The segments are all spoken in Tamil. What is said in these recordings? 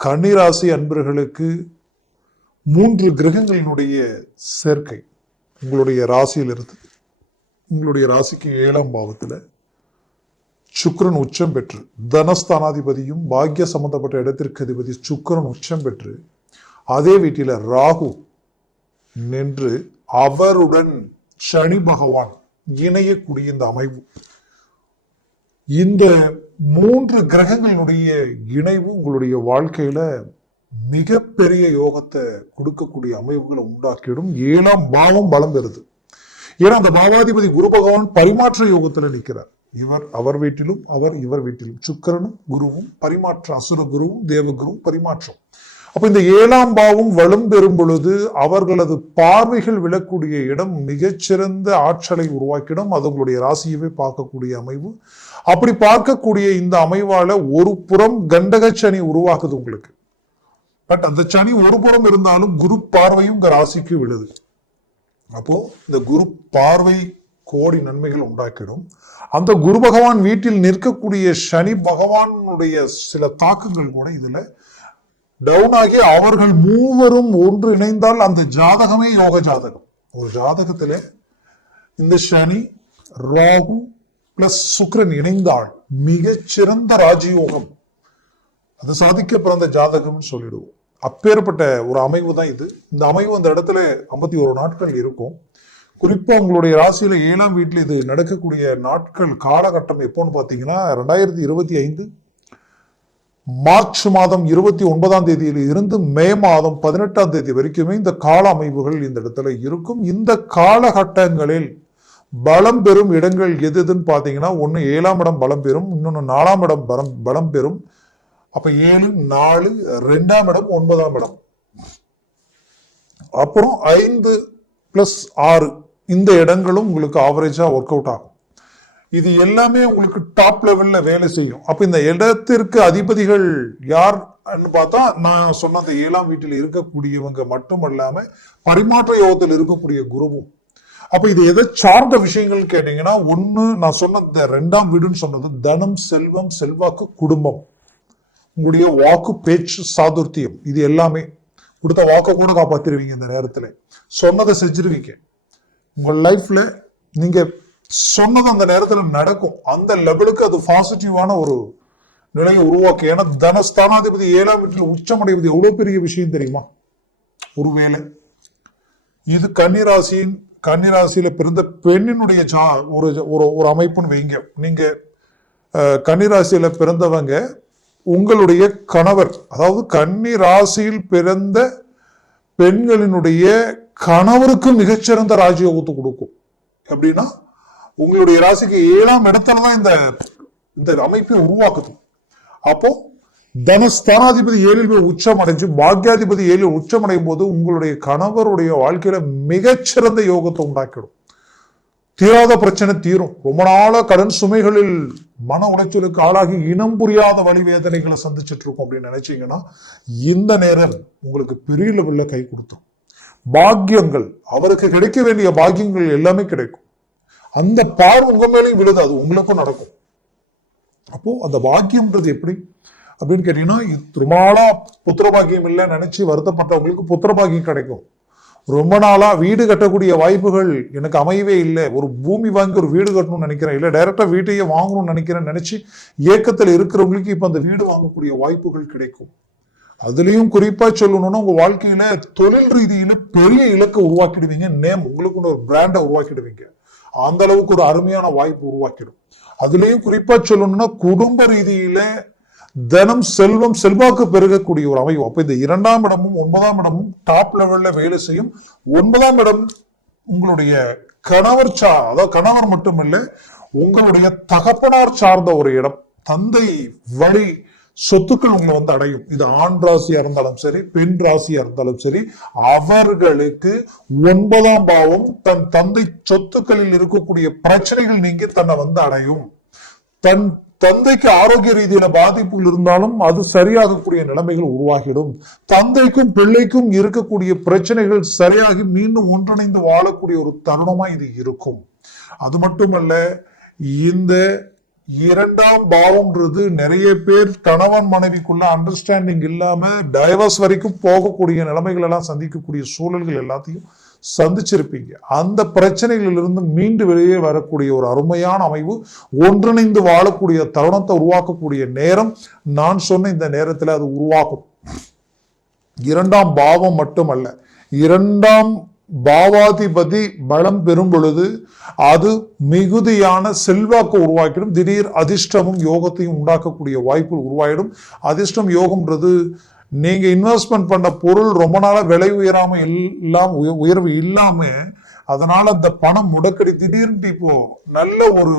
கன்னிராசி அன்பர்களுக்கு மூன்று கிரகங்களினுடைய சேர்க்கை உங்களுடைய ராசியில் இருந்து உங்களுடைய ராசிக்கு ஏழாம் பாவத்தில் சுக்கரன் உச்சம் பெற்று தனஸ்தானாதிபதியும் பாக்கிய சம்பந்தப்பட்ட இடத்திற்கு அதிபதி சுக்கிரன் உச்சம் பெற்று அதே வீட்டில் ராகு நின்று அவருடன் சனி பகவான் இணையக்கூடிய இந்த அமைவு. இந்த மூன்று கிரகங்களுடைய இணைவு உங்களுடைய வாழ்க்கையில மிகப்பெரிய யோகத்தை கொடுக்கக்கூடிய அமைவுகளை உண்டாக்கிடும். ஏழாம் பாவம் பலம் பெறுது. ஏன்னா அந்த பாவாதிபதி குரு பகவான் பரிமாற்ற யோகத்துல நிற்கிறார் இவர் அவர் வீட்டிலும் அவர் இவர் வீட்டிலும். சுக்கரனும் குருவும் பரிமாற்ற அசுர குருவும் தேவகுருவும் பரிமாற்றம். அப்போ இந்த ஏழாம் பாவம் வலும் பெறும் பொழுது அவர்களது பார்வைகள் விழக்கூடிய இடம் மிகச்சிறந்த ஆற்றலை உருவாக்கிடும். அது உங்களுடைய ராசியவே பார்க்கக்கூடிய அமைவு. அப்படி பார்க்கக்கூடிய இந்த அமைவால ஒரு புறம் கண்டக சனி உருவாக்குது உங்களுக்கு. பட் அந்த சனி ஒரு புறம் இருந்தாலும் குரு பார்வையும் உங்க ராசிக்கு விழுது. அப்போ இந்த குரு பார்வை கோடி நன்மைகள் உண்டாக்கிடும். அந்த குரு பகவான் வீட்டில் நிற்கக்கூடிய சனி பகவானுடைய சில தாக்கங்கள் கூட இதுல டவுன் ஆகி அவர்கள் மூவரும் ஒன்று இணைந்தால் அந்த ஜாதகமே யோக ஜாதகம். ஒரு ஜாதகத்துல இந்த சனி ராகு பிளஸ் சுக்ரன் இணைந்தால் மிகச்சிறந்த ராஜயோகம். அது சாதிக்க பிறந்த ஜாதகம்னு சொல்லிடுவோம். அப்பேற்பட்ட ஒரு அமைவு தான் இது. இந்த அமைவு அந்த இடத்துல ஐம்பத்தி ஒரு நாட்கள் இருக்கும். குறிப்பா உங்களுடைய ராசியில ஏழாம் வீட்டில் இது நடக்கக்கூடிய நாட்கள் காலகட்டம் எப்போன்னு பார்த்தீங்கன்னா ரெண்டாயிரத்தி இருபத்தி ஐந்து மார்ச் மாதம் இருபத்தி ஒன்பதாம் தேதியில் இருந்து மே மாதம் பதினெட்டாம் தேதி வரைக்குமே இந்த கால அமைவுகள் இந்த இடத்துல இருக்கும். இந்த காலகட்டங்களில் பலம் பெறும் இடங்கள் எது எதுன்னு பார்த்தீங்கன்னா ஒன்று ஏழாம் இடம் பலம் பெறும் இன்னொன்று நாலாம் இடம் பலம் பலம் பெறும். அப்போ ஏழு நாலு ரெண்டாம் இடம் ஒன்பதாம் இடம். அப்புறம் ஐந்து பிளஸ் ஆறு. இந்த இடங்களும் உங்களுக்கு ஆவரேஜாக ஒர்க் அவுட் ஆகும். இது எல்லாமே உங்களுக்கு டாப் லெவல்ல வேலை செய்யும். அப்ப இந்த இடத்திற்கு அதிபதிகள் யார் பார்த்தா நான் சொன்ன அந்த ஏழாம் வீட்டில் இருக்கக்கூடியவங்க மட்டுமல்லாம பரிமாற்ற யோகத்தில் இருக்கக்கூடிய குருவும். அப்ப இது எதை சார்ந்த விஷயங்கள் கேட்டீங்கன்னா ஒண்ணு நான் சொன்ன இந்த ரெண்டாம் வீடுன்னு சொன்னது தனம் செல்வம் செல்வாக்கு குடும்பம். உங்களுடைய வாக்கு பேச்சு சாதுர்த்தியம் இது எல்லாமே. கொடுத்த வாக்க கூட காப்பாத்திருவீங்க இந்த நேரத்துல. சொன்னதை செஞ்சிருவீங்க. உங்க லைஃப்ல நீங்க சொன்னது அந்த நேரத்துல நடக்கும். அந்த லெவலுக்கு அது பாசிட்டிவான ஒரு நிலையை உருவாக்கு. ஏன்னா தனஸ்தானாதிபதி ஏழாம் வீட்டில் உச்சமடைவது எவ்வளவு பெரிய விஷயம் தெரியுமா? ஒருவேளை இது கன்னிராசியின் கன்னிராசியில பிறந்த பெண்ணினுடைய ஜா ஒரு ஒரு ஒரு அமைப்புன்னு வைங்க. நீங்க கன்னிராசியில பிறந்தவங்க உங்களுடைய கணவர் அதாவது கன்னி ராசியில் பிறந்த பெண்களினுடைய கணவருக்கு மிகச்சிறந்த ராஜயோகத்தை கொடுக்கும். எப்படின்னா உங்களுடைய ராசிக்கு ஏழாம் இடத்துல தான் இந்த இந்த அமைப்பை உருவாக்குது. அப்போ தனஸ்தானாதிபதி ஏழில் போய் உச்சம் அடைஞ்சு பாக்யாதிபதி ஏழில் உச்சம் அடையும் போது உங்களுடைய கணவருடைய வாழ்க்கையில மிகச்சிறந்த யோகத்தை உண்டாக்கிடும். தீராத பிரச்சனை தீரும். ரொம்ப நாள கடன் சுமைகளில் மன உளைச்சலுக்கு ஆளாகி இனம் புரியாத வழி வேதனைகளை சந்திச்சுட்டு இருக்கோம் அப்படின்னு நினைச்சீங்கன்னா இந்த நேரம் உங்களுக்கு பெரிய லெவல்ல கை கொடுத்தோம். பாக்கியங்கள் அவருக்கு கிடைக்க வேண்டிய பாக்கியங்கள் எல்லாமே கிடைக்கும். அந்த பார்வை உங்க மேலேயும் விழுது அது உங்களுக்கும் நடக்கும். அப்போ அந்த பாக்கியம்ன்றது எப்படி? அப்படின்னு கேட்டீங்கன்னா இது ரொம்ப புத்திர பாக்கியம் இல்லை நினைச்சு வருத்தப்பட்டவங்களுக்கு புத்திர பாக்கியம் கிடைக்கும். ரொம்ப நாளா வீடு கட்டக்கூடிய வாய்ப்புகள் எனக்கு அமையவே இல்லை. ஒரு பூமி வாங்கி ஒரு வீடு கட்டணும்னு நினைக்கிறேன். இல்லை டைரக்டா வீட்டையே வாங்கணும்னு நினைக்கிறேன் நினைச்சு ஏக்கத்தில் இருக்கிறவங்களுக்கு இப்ப அந்த வீடு வாங்கக்கூடிய வாய்ப்புகள் கிடைக்கும். அதுலயும் குறிப்பா சொல்லணும்னா உங்க வாழ்க்கையில தொழில் ரீதியில பெரிய இலக்கை உருவாக்கிடுவீங்க. நேம் உங்களுக்குன்னு ஒரு பிராண்டை உருவாக்கிடுவீங்க. அந்த அளவுக்கு ஒரு அருமையான வாய்ப்பு உருவாக்கிடும். அதுலேயும் குறிப்பா சொல்லணும்னா குடும்ப ரீதியிலே தனம் செல்வம் செல்வாக்கு பெருகக்கூடிய ஒரு அமைவு. அப்ப இந்த இரண்டாம் இடமும் ஒன்பதாம் இடமும் டாப் லெவல்ல வேலை செய்யும். ஒன்பதாம் இடம் உங்களுடைய கணவர் சா அதாவது கணவர் மட்டுமில்லை உங்களுடைய தகப்பனார் சார்ந்த ஒரு இடம். தந்தை வழி சொத்துக்கள் உங்களை வந்து அடையும். இது ஆண் ராசியா இருந்தாலும் சரி பெண் ராசியா இருந்தாலும் சரி அவர்களுக்கு ஒன்பதாம் பாவம் தன் தந்தை சொத்துக்களில் இருக்கக்கூடிய பிரச்சனைகள் நீங்கி தன்னை வந்து அடையும். தன் தந்தைக்கு ஆரோக்கிய ரீதியில பாதிப்புகள் இருந்தாலும் அது சரியாகக்கூடிய நிலைமைகள் உருவாகிடும். தந்தைக்கும் பிள்ளைக்கும் இருக்கக்கூடிய பிரச்சனைகள் சரியாகி மீண்டும் ஒன்றிணைந்து வாழக்கூடிய ஒரு தருணமா இது இருக்கும். அது மட்டுமல்ல இந்த இரண்டாம் பாவம்ன்றது நிறைய பேர் கணவன் மனைவிக்குள்ள அண்டர்ஸ்டாண்டிங் இல்லாம டைவர்ஸ் வரைக்கும் போகக்கூடிய நிலைமைகள் எல்லாம் சந்திக்கக்கூடிய சூழல்கள் எல்லாத்தையும் சந்திச்சிருப்பீங்க. அந்த பிரச்சனைகளிலிருந்து மீண்டு வெளியே வரக்கூடிய ஒரு அருமையான அமைவு ஒன்றிணைந்து வாழக்கூடிய தருணத்தை உருவாக்கக்கூடிய நேரம். நான் சொன்ன இந்த நேரத்தில் அது உருவாகும். இரண்டாம் பாவம் மட்டுமல்ல இரண்டாம் பாவாதிபதி பலம் பெறும் பொழுது அது மிகுதியான செல்வாக்கு உருவாக்கிடும். திடீர் அதிர்ஷ்டமும் யோகத்தையும் உண்டாக்கக்கூடிய வாய்ப்பு உருவாயிடும். அதிர்ஷ்டம் யோகம்ன்றது நீங்கள் இன்வெஸ்ட்மெண்ட் பண்ண பொருள் ரொம்ப நாளாக விலை உயராமல் எல்லாம் உயர்வு இல்லாமல் அதனால் அந்த பணம் முடக்கடி. திடீர்னு இப்போ நல்ல ஒரு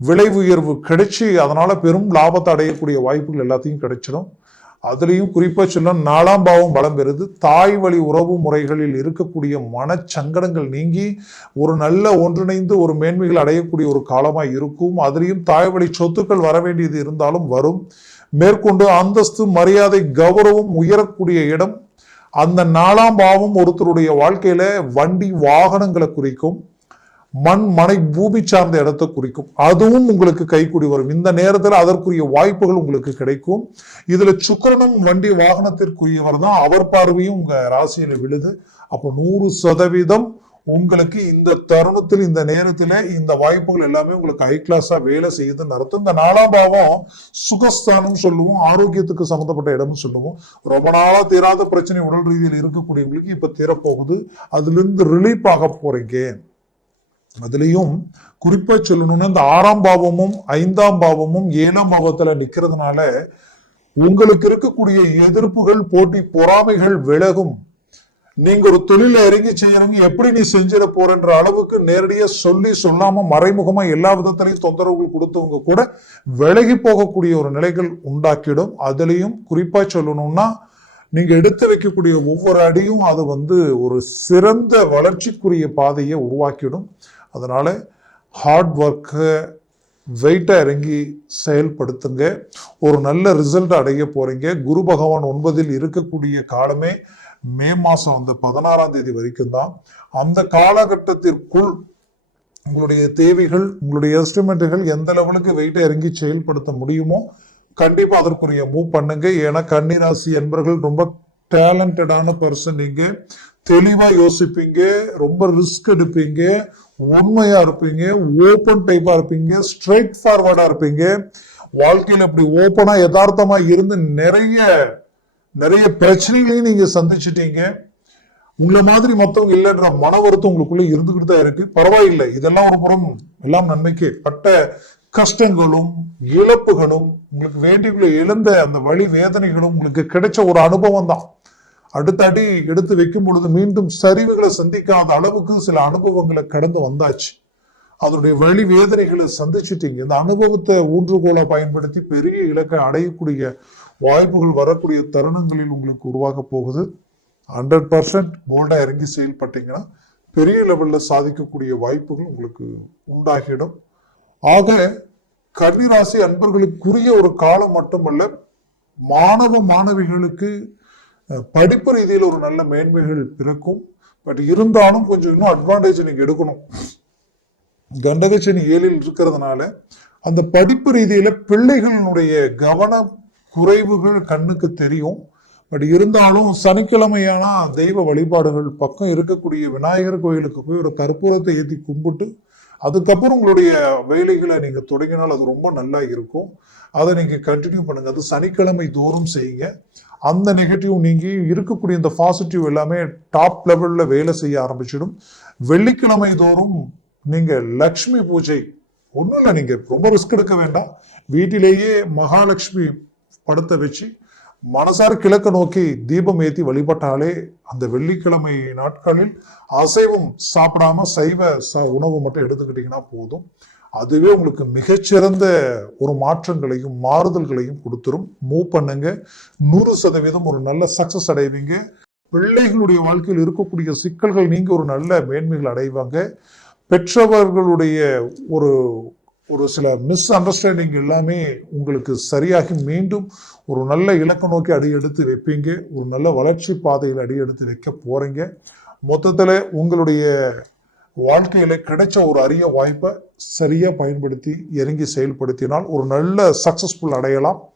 விலை உயர்வு கிடைச்சி அதனால் பெரும் லாபத்தை அடையக்கூடிய வாய்ப்புகள் எல்லாத்தையும் கிடைச்சிடும். அதுலேயும் குறிப்பாக சொன்னால் நாலாம் பாவம் பலம் பெறுது. தாய் வழி உறவு முறைகளில் இருக்கக்கூடிய மனச்சங்கடங்கள் நீங்கி ஒரு நல்ல ஒன்றிணைந்து ஒரு மேன்மைகள் அடையக்கூடிய ஒரு காலமாக இருக்கும். அதுலேயும் தாய் வழி சொத்துக்கள் வர வேண்டியது இருந்தாலும் வரும். மேற்கொண்டு அந்தஸ்து மரியாதை கௌரவம் உயரக்கூடிய இடம். அந்த நாலாம் பாவம் ஒருத்தருடைய வாழ்க்கையில் வண்டி வாகனங்களை குறிக்கும். மண் மனை பூமி சார்ந்த இடத்தை குறிக்கும். அதுவும் உங்களுக்கு கைக்கூடி வரும். இந்த நேரத்தில் அதற்குரிய வாய்ப்புகள் உங்களுக்கு கிடைக்கும். இதுல சுக்கிரனும் வண்டி வாகனத்திற்குரியவர் தான். அவர் பார்வையும் உங்க ராசியில விழுது. அப்போ நூறு சதவீதம் உங்களுக்கு இந்த தருணத்தில் இந்த நேரத்தில் இந்த வாய்ப்புகள் எல்லாமே உங்களுக்கு ஹை கிளாஸா வேலை செய்யுதுன்னு அர்த்தம். இந்த நாலாம் பாவம் சுகஸ்தானம் சொல்லுவோம். ஆரோக்கியத்துக்கு சம்மந்தப்பட்ட இடம்னு சொல்லுவோம். ரொம்ப நாளா தீராத பிரச்சனை உடல் ரீதியில் இருக்கக்கூடியவங்களுக்கு இப்ப தீரப்போகுது. அதுல இருந்து ரிலீஃப் ஆக போறீங்க. அதுலேயும் குறிப்பாக சொல்லணும்னா இந்த ஆறாம் பாவமும் ஐந்தாம் பாவமும் ஏழாம் பாவத்துல நிக்கிறதுனால உங்களுக்கு இருக்கக்கூடிய எதிர்ப்புகள் போட்டி பொறாமைகள் விலகும். நீங்க ஒரு தொழில இறங்கி செய்யறவங்க எப்படி நீ செஞ்சிட போறன்ற அளவுக்கு நேரடியா சொல்லி சொல்லாம மறைமுகமா எல்லா விதத்திலையும் தொந்தரவுகள் கொடுத்தவங்க கூட விலகி போகக்கூடிய ஒரு நிலைகள் உண்டாக்கிடும். அதுலயும் குறிப்பா சொல்லணும்னா நீங்க எடுத்து வைக்கக்கூடிய ஒவ்வொரு அடியும் அது வந்து ஒரு சிறந்த வளர்ச்சிக்குரிய பாதையை உருவாக்கிடும். அதனால் ஹார்ட் ஒர்க்கை வெயிட்டாக இறங்கி செயல்படுத்துங்க. ஒரு நல்ல ரிசல்ட் அடைய போகிறீங்க குரு பகவான் ஒன்பதில் இருக்கக்கூடிய காலமே மே மாதம் வந்து பதினாறாம் தேதி வரைக்கும் தான். அந்த காலகட்டத்திற்குள் உங்களுடைய தேவைகள் உங்களுடைய எஸ்டிமேட்டுகள் எந்த லெவலுக்கு வெயிட்டை இறங்கி செயல்படுத்த முடியுமோ கண்டிப்பாக அதற்குரிய மூவ் பண்ணுங்க. ஏன்னா கன்னிராசி என்பர்கள் ரொம்ப டேலண்டடான பர்சன் நீங்க. தெளிவா யோசிப்பீங்க ரொம்ப ரிஸ்க் எடுப்பீங்க உண்மையா இருப்பீங்க ஓப்பன் டைப்பா இருப்பீங்க ஸ்ட்ரைட் ஃபார்வர்டா இருப்பீங்க. வாழ்க்கையில் அப்படி ஓப்பனா யதார்த்தமா இருந்து நிறைய நிறைய பிரச்சனைகளையும் நீங்க சந்திச்சிட்டீங்க. உங்களை மாதிரி மத்தவங்க இல்லைன்ற மன வருத்தம் உங்களுக்குள்ள இருந்துகிட்டு தான் இருக்கு. பரவாயில்லை. இதெல்லாம் ஒரு புறம் எல்லாம் நன்மைக்கு. பட்ட கஷ்டங்களும் இழப்புகளும் உங்களுக்கு வேண்டிக்குள்ள எழுந்த அந்த வழி வேதனைகளும் உங்களுக்கு கிடைச்ச ஒரு அனுபவம் தான். அடுத்த அடி எடுத்து வைக்கும் பொழுது மீண்டும் சரிவுகளை சந்திக்காத அளவுக்கு சில அனுபவங்களை கடந்து வந்தாச்சு. அதனுடைய வழி வேதனைகளை சந்திச்சுட்டீங்க. இந்த அனுபவத்தை ஊன்றுகோலை பயன்படுத்தி பெரிய இலக்கை அடையக்கூடிய வாய்ப்புகள் வரக்கூடிய தருணங்களில் உங்களுக்கு உருவாக போகுது. ஹண்ட்ரட் பர்சன்ட் போல்டா இறங்கி செயல்பட்டீங்கன்னா பெரிய லெவல்ல சாதிக்கக்கூடிய வாய்ப்புகள் உங்களுக்கு உண்டாகிடும். ஆக கன்னிராசி அன்பர்களுக்குரிய ஒரு காலம் மட்டுமல்ல மாணவ மாணவிகளுக்கு படிப்பு ரீதியில் ஒரு நல்ல மேன்மைகள் பிறக்கும். பட் இருந்தாலும் கொஞ்சம் இன்னும் அட்வான்டேஜ் நீங்கள் எடுக்கணும். கண்டகச்சனி ஏழில் இருக்கிறதுனால அந்த படிப்பு ரீதியில பிள்ளைகளினுடைய கவன குறைவுகள் கண்ணுக்கு தெரியும். பட் இருந்தாலும் சனிக்கிழமையானா தெய்வ வழிபாடுகள் பக்கம் இருக்கக்கூடிய விநாயகர் கோயிலுக்கு போய் ஒரு கற்பூரத்தை ஏற்றி கும்பிட்டு அதுக்கப்புறம் உங்களுடைய வேலைகளை நீங்க தொடங்கினால் அது ரொம்ப நல்லா இருக்கும். அதை நீங்க கண்டினியூ பண்ணுங்க. அது சனிக்கிழமை தோறும் செய்யுங்க. அந்த நெகட்டிவ் நீங்கி இருக்கக்கூடிய இந்த பாசிட்டிவ் எல்லாமே டாப் லெவலில் வேலை செய்ய ஆரம்பிச்சிடும். வெள்ளிக்கிழமை தோறும் நீங்கள் லக்ஷ்மி பூஜை ஒன்றும் இல்லை நீங்கள் ரொம்ப ரிஸ்க் எடுக்க வேண்டாம். வீட்டிலேயே மகாலட்சுமி படத்தை வச்சு மனசார் கிழக்க நோக்கி தீபம் ஏற்றி வழிபட்டாலே அந்த வெள்ளிக்கிழமை நாட்களில் அசைவம் சாப்பிடாம சைவ ச- உணவு மட்டும் எடுத்துக்கிட்டீங்கன்னா போதும். அதுவே உங்களுக்கு மிகச்சிறந்த ஒரு மாற்றங்களையும் மாறுதல்களையும் கொடுத்துரும். மூவ் பண்ணுங்க. நூறு சதவீதம் ஒரு நல்ல சக்சஸ் அடைவீங்க. பிள்ளைகளுடைய வாழ்க்கையில் இருக்கக்கூடிய சிக்கல்கள் நீங்க ஒரு நல்ல மேன்மைகள் அடைவாங்க. பெற்றவர்களுடைய ஒரு ஒரு சில மிஸ் அண்டர்ஸ்டாண்டிங் எல்லாமே உங்களுக்கு சரியாகி மீண்டும் ஒரு நல்ல இலக்க நோக்கி அடி எடுத்து வைப்பீங்க. ஒரு நல்ல வளர்ச்சி பாதையில் அடி எடுத்து வைக்க போறீங்க. மொத்தத்தில் உங்களுடைய வாழ்க்கையில கிடைச்ச ஒரு அரிய வாய்ப்பை சரியா பயன்படுத்தி இறங்கி செயல்படுத்தினால் ஒரு நல்ல சக்சஸ்ஃபுல் அடையலாம்.